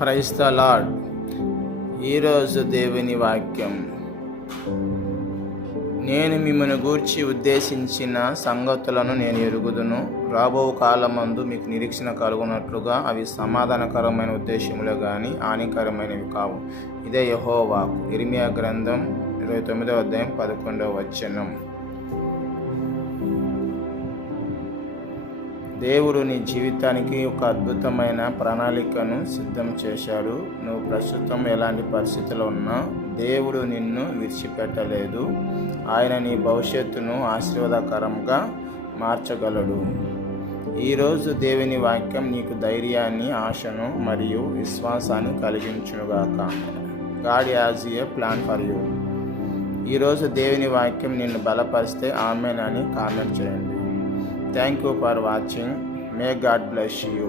Praise the lord. ఈరోజు దేవుని వాక్యం. నేను మిమ్మల్ని గూర్చి ఉద్దేశించిన సంగతులను నేను ఎరుగుదును. రాబో కాలమందు మీకు నిరీక్షణ కలుగునట్లుగా అవి సమాధానకరమైన ఉద్దేశములే కానీ హానికరమైనవి కావు. ఇదే యెహోవా వాక్కు. ఇర్మియా గ్రంథం 29వ అధ్యాయం 11వ వచనం. దేవుడు నీ జీవితానికి ఒక అద్భుతమైన ప్రణాళికను సిద్ధం చేశాడు. నువ్వు ప్రస్తుతం ఎలాంటి పరిస్థితిలో ఉన్నా దేవుడు నిన్ను విడిచిపెట్టలేదు. ఆయన నీ భవిష్యత్తును ఆశీర్వాదకరంగా మార్చగలడు. ఈరోజు దేవుని వాక్యం నీకు ధైర్యాన్ని, ఆశను మరియు విశ్వాసాన్ని కలిగించునుగాక. God has a plan for you. ఈరోజు దేవుని వాక్యం నిన్ను బలపరిస్తే ఆమేన్ అని కామెంట్ చేయండి. Thank you for watching. May God bless you.